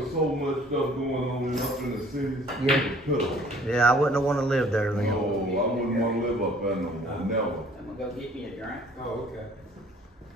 was so much stuff going on up in the city. Yeah. Yeah, I wouldn't want to live there then. No, I wouldn't want to live up there no more. Never. I'm gonna go get me a drink. Oh, okay.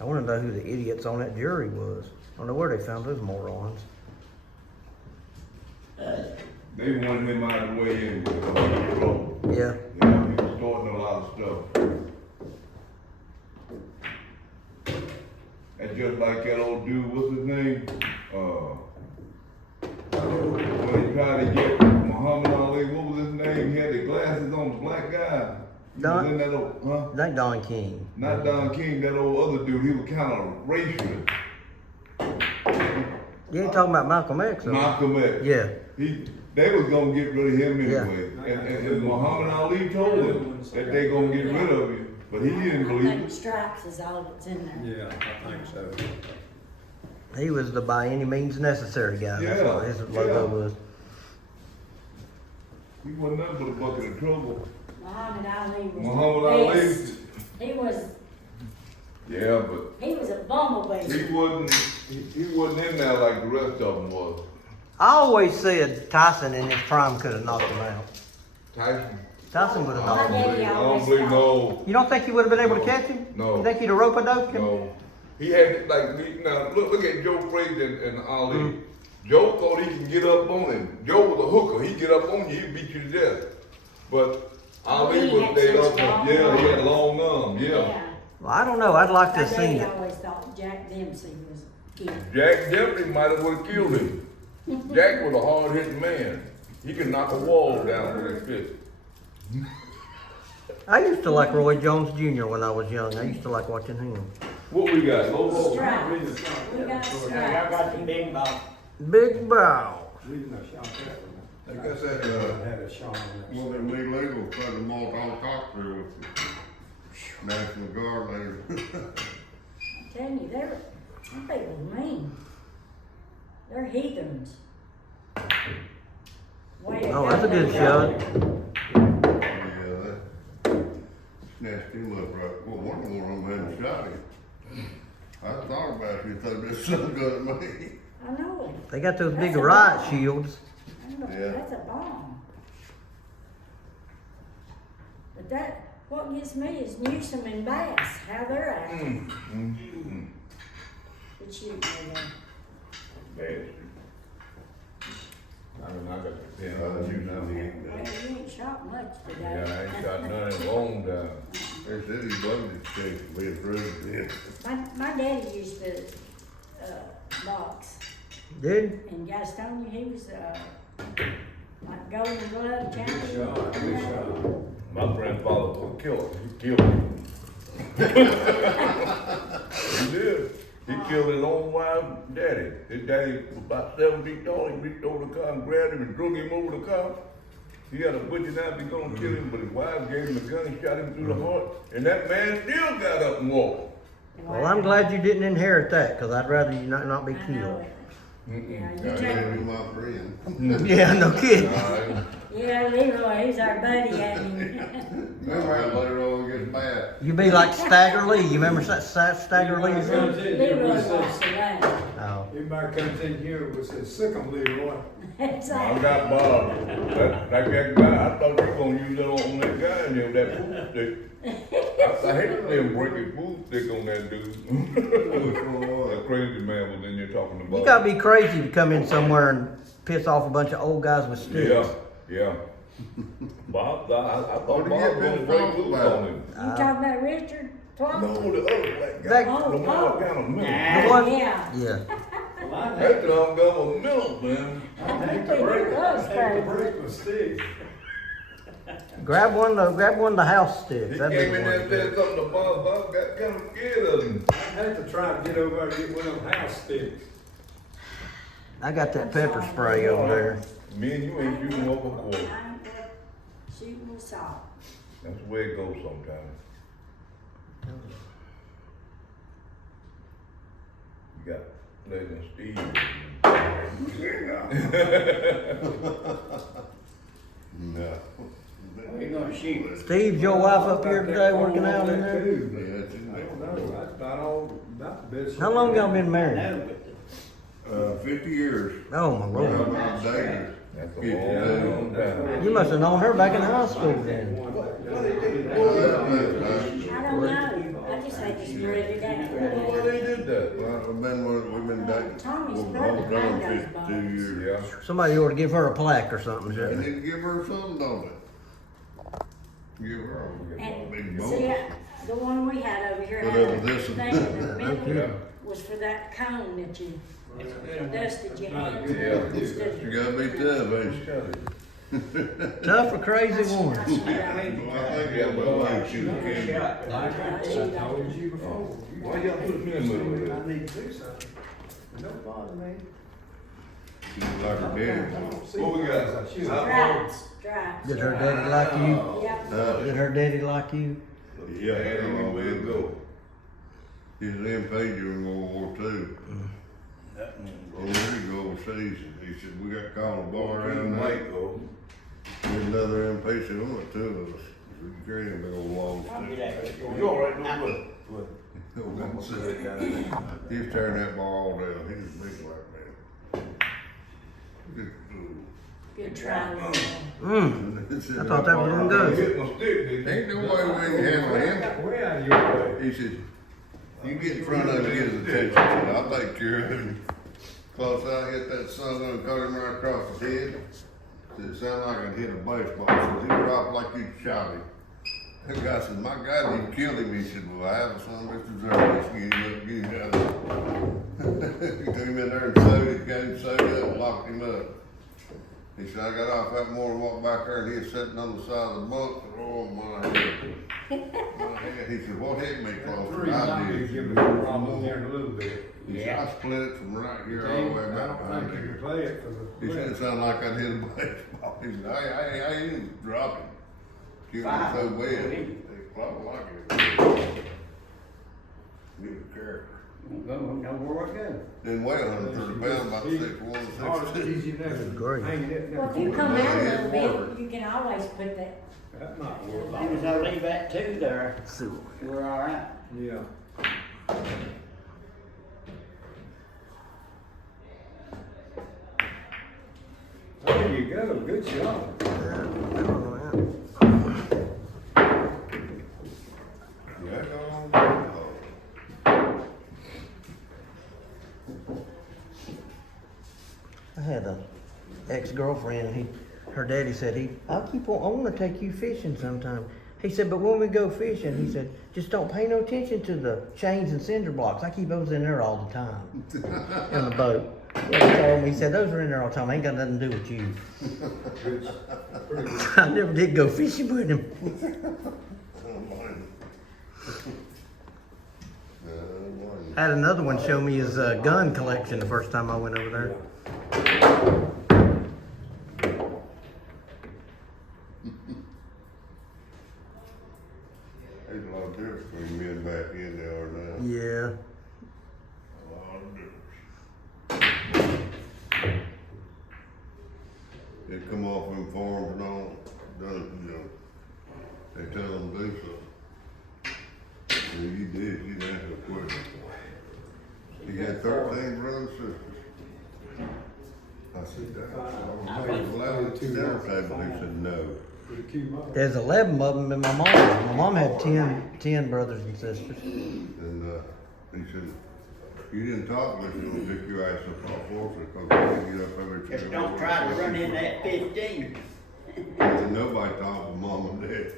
I want to know who the idiots on that jury was. I don't know where they found those morons. They wanted him out of the way anyway, because he was trouble. Yeah. Yeah, he was starting a lot of stuff. And just like that old dude, what's his name? When he tried to get Muhammad Ali, what was his name? He had the glasses on, the black guy. He was in that old, huh? That Don King. Not Don King, that old other dude. He was kind of racist. You ain't talking about Malcolm X, though. Malcolm X. Yeah. They was gonna get rid of him anyway. And Muhammad Ali told him that they gonna get rid of him. But he didn't I believe think it. stripes is all that's in there. Yeah, I think so. He was the by any means necessary guy. That's Yeah, what his logo was. He wasn't nothing but a bucket of trouble. Muhammad Ali was Muhammad the Ali? best. Yeah, but He was a bumblebee. he wasn't in there like the rest of them was. I always said Tyson in his prime could have knocked him out. Tyson? Tyson would have I knocked don't him out. believe, I don't believe, no. You don't think he would have been able to catch him? No. You think he'd have rope-a-doped him? No. He had, now look at Joe Frazier and Ali. Joe thought he could get up on him. Joe was a hooker. He'd get up on you, he'd beat you to death. But Ali He was had stayed such up. long Yeah, he had arms. long arms, yeah. Well, I don't know. I'd like to My have seen daddy it. always thought Jack Dempsey was cute. Jack Dempsey might have would have killed him. Jack was a hard hitting man. He could knock a wall down with his fist. I used to like Roy Jones Jr. when I was young. I used to like watching him. What we got? Low Stripes. reading the We got Y'all stripes. got some big balls. Big bow. Reading the Sean Pepper. I guess that, Had a Sean. well, they're illegal, put them all on cocktail with the National Guard later. I'm telling you, them people mean. They're heathens. Way to Oh, go, that's a good they shot. go. Yeah, that snatched him up right, well, one of them hadn't shot him. I thought about it, he thought this son gun at me. I know it. They got those big That's a riot bomb. shields. Yeah. That's a bomb. But what gets me is Newsom and Bass, how they're acting. But shooting over there. Bastard. I mean, I got the pen Oh, on you you now. know, Well, you ain't shot much today. Yeah, I ain't got none in a long time. They said he wasn't escaped, we had president. My daddy used to, box. Did? In Gastonia, he was, like Golden Glove champion. Good shot. My grandfather was a killer. He killed him. He did. He killed his own wife, daddy. His daddy was about 7 feet tall. He reached over the car and grabbed him and drug him over the car. He had a butcher knife, he gonna kill him, but his wife gave him a gun and shot him through the heart. And that man still got up and walked. Well, I'm glad you didn't inherit that, because I'd rather you not be I know killed. it. Yeah, I you gave take, him my friend. Yeah, no kidding. yeah, Leroy, he's our buddy, ain't he? Remember how Leroy gets mad? You be like Stagger Lee. You remember Stagger Lee? Leroy walks around. Oh. Everybody comes in here with says, sick 'em, Leroy. It's I like, got Bob. Like that guy. I thought you were gonna use that on that guy in there, that food stick. I hate to see him break his food stick on that dude. That crazy man was in there talking about. You gotta be crazy to come in somewhere and piss off a bunch of old guys with sticks. Yeah. Bob, I thought Bob What did was he gonna get break pissed loose off on him. you talking about Richard Twain? No, the other black guy. That- The one that got a The middle. one? Yeah. Yeah. Well, I That dog got a middle, man. hate to break, I hate to break the stick. Grab one of the house He sticks. came That'd be in the there one and to said do. something to Bob. Bob got kind of scared of him. I had to try to get over there and get one of them house sticks. I got that pepper spray over there. Me and you ain't shooting up a I quarter. ain't got shooting with salt. That's the way it goes sometimes. You got Legend Steve. No. Where you gonna shoot? Steve's your wife up here today working out in there? Yeah, I don't know, that's about all, about the best. How long y'all been I married? know, but 50 years. Oh my Well, lord. I'm dating. That's a long time. You must have known her back in high school then. I don't know, I just had to spread it Why out. they did that? Well, we've been dating. Tommy's Well, the brother whole made time, those 52 bones. years. Yeah. Somebody ought to give her a plaque or something, They shouldn't they? need to give her something, don't they? Give her a big And bonus. see, the one we had over here, Whatever had this a is. thing in the Yeah. middle, was for that cone that you dusted your hands Yeah. with instead You of. gotta be tough, ain't you? Shut it. Tough or crazy woman. I think I'm gonna like she was Candy. I told you before. Why y'all put me in the middle of I that? need to do something. Don't bother me. She was like her I daddy. don't see What we got? things I should. Stripes, stripes. Did her daddy like you? Yep. Did her daddy like you? Yeah, Anyway, we'll go. He's an inpager in World War II. Oh, there you go overseas. He said, we got called a bar around there. Mike, go. There's another inpatient, only two of us. We carried a big old long stick. You all right, no good. He's tearing that ball down. He's a big black man. Good fool. Good try, Leroy. I thought that was gonna go. Hit my stick, did you? Ain't no way we can handle him. Got way out of your way. He said, you get in front of him and get his attention. I said, I'll take care of him. Close out, hit that son and cut him right across his head. Said, it sounded like I'd hit a baseball. Said, he dropped like you shot him. That guy said, my God, you killed him. He said, well, I have a son, Mr. Zerlis. Get him out of there. He took him in there and sewed it, got him sewed up and locked him up. He said, I got off that morning, walked back there, and he was sitting on the side of the bunk. Oh, my head. My head. He said, what hit me close? Three, I I did. need to give me a problem here in a little bit. He said, I split it from right here all the way I back don't behind think you here. can play it for He the. said, it sounded like I'd hit a baseball. He said, I didn't drop him. Killed him so Five. bad. They probably like it. Good character. Know where it goes. Didn't weigh 130 pounds, about 6'1", Hard, 6'2". easy enough to Great. hang it in Well, if you there. come out a Yeah, little water. bit, you can always put that. That might As work. long as I leave that two there, So, we're all right. Yeah. There you go, good job. Yeah, go on. I had a ex-girlfriend, her daddy said, I wanna take you fishing sometime. He said, but when we go fishing, he said, just don't pay no attention to the chains and cinder blocks. I keep those in there all the time, in the boat. Yeah, he told me, he said, those are in there all the time, ain't got nothing to do with you. I never did go fishing with him. I had another one show me his gun collection the first time I went over there. There's a lot of difference between men back in there now. Yeah. A lot of difference. They come off them farms and all, done, they tell them to do something. And you did, you didn't have to quit. You had 13 brothers and sisters. I said, that's all. Allowed at the dinner table, he said, no. There's 11 of them in my mom. My mom had 10 brothers and sisters. And, he said, you didn't talk much, you're gonna pick your ass up off horses, cause you get up every Just don't try to run in that 15. And nobody talked to mom and dad.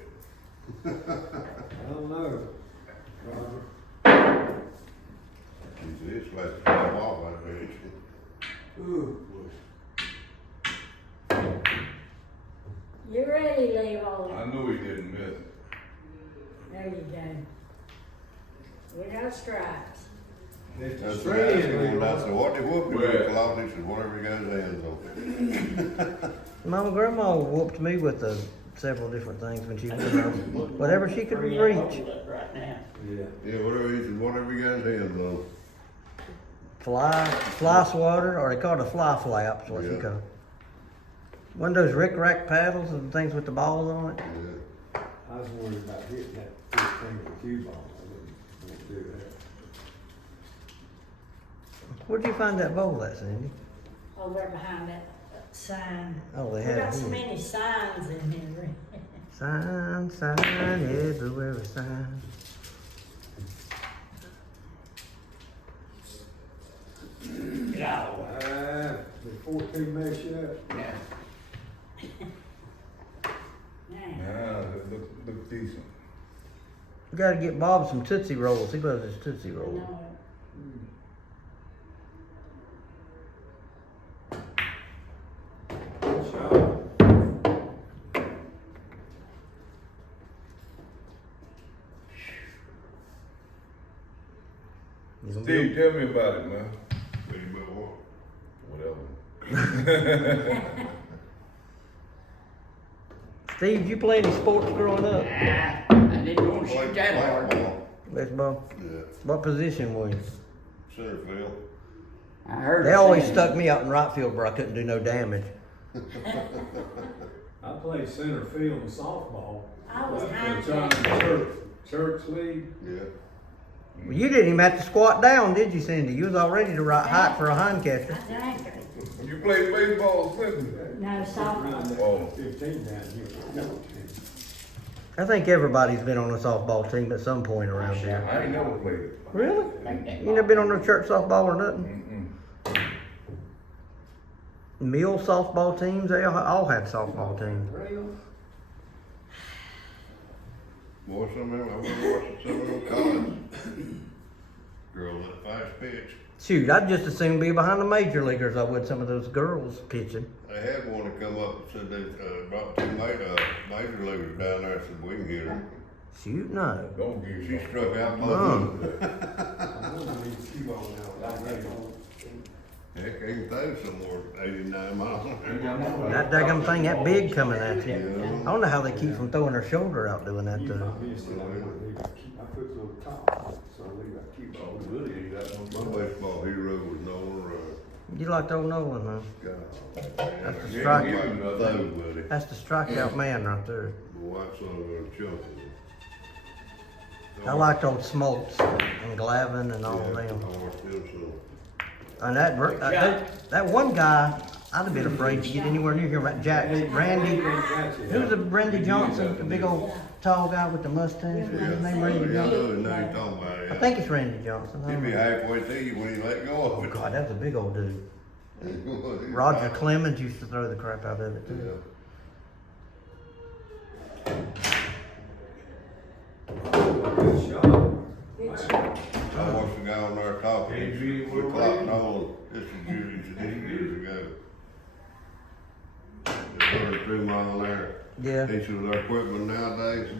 I don't know. Robert. He said, it's like to fall off like that. Ooh. You ready, I Leroy? knew he didn't miss it. There you go. Without stripes. It's That's a the last strand, one, I Leroy. said, what they whooped you Well. with, Claude? He said, whatever you got his hands on. Mama grandma whooped me with several different things when she was there. Whatever she could Three reach. and hold it right now. Yeah. Yeah, whatever, he said, whatever you got his hands on. Fly swatter, or they call it a fly flaps, what she Yeah. called it. One of those rick rack paddles and things with the balls on it. Yeah. I was worried about hitting that 15 with a cue ball. I wouldn't do that. Where'd you find that bowl at, Cindy? Over there behind that sign. Oh, they We had got it so here. many signs in here. Sign, sign, everywhere a sign. Yeah. Before they mess you up. Yeah. Man, Nah, that look decent. We gotta get Bob some Tootsie Rolls. He loves his Tootsie I Rolls. know Good shot. You gonna Steve, tell me about it, man. Tell you about what? Whatever. Steve, did you play any sports growing up? I didn't want to shoot that hard. Ball. Baseball? Yeah, What position were you? center field. I heard. They her always saying- stuck me out in right field where I couldn't do no damage. I played center field in softball. I was For the high church league. Yeah. Well, you didn't even have to squat down, did you, Cindy? You was already the right height for a hind catcher. Exactly. You played baseball, Clinton? No, Around softball. that Oh. 15 down here. I think everybody's been on a softball team at some point around here. I ain't never played it. Really? Like that You never been on no church softball or nothing? Mm-mm. Mill softball teams, they all had softball teams. Real? Boy, some of them, I was watching some of them college girls that fast pitch. Shoot, I'd just as soon be behind the major leaguers I would some of those girls pitching. They had one that come up and said they brought two major leaguers down there and said, we can get her. Shoot, no. Don't get She you. struck out both Oh. of them. I wonder if he's T-ball now. Like that. Heck, they can throw somewhere 89 miles an hour. That daggum thing that big coming at you. I Yeah. don't know how they keep from throwing their shoulder out doing that You though. might miss it. I put it over the top, so I leave that T-ball. Oh, good, you got My one. baseball hero was Nolan Ryan. You liked old Nolan, huh? God. That's the Yeah, strike. yeah. Throw, buddy. That's the strikeout man right there. The white son gonna chunk it. I liked old Smoltz and Glavin and all Yeah, them. I watched them some. And that one guy, I'd have been afraid to get anywhere near him. That Jack, Randy, who's the Randy Johnson, the big old tall guy with the mustache? What's his name, Randy Yeah, I Johnson? know you're talking about it. I think it's Randy Johnson. I He'd don't be know. halfway to you when he let go of Oh it. God, that was a big old dude. He's Roger fine. Clemens used to throw the crap out of it Yeah. too. Good shot. Good shot. I watched a guy on there talking, we clocked on, this was years ago. They're 102 mile an hour. Yeah. He said, their equipment nowadays,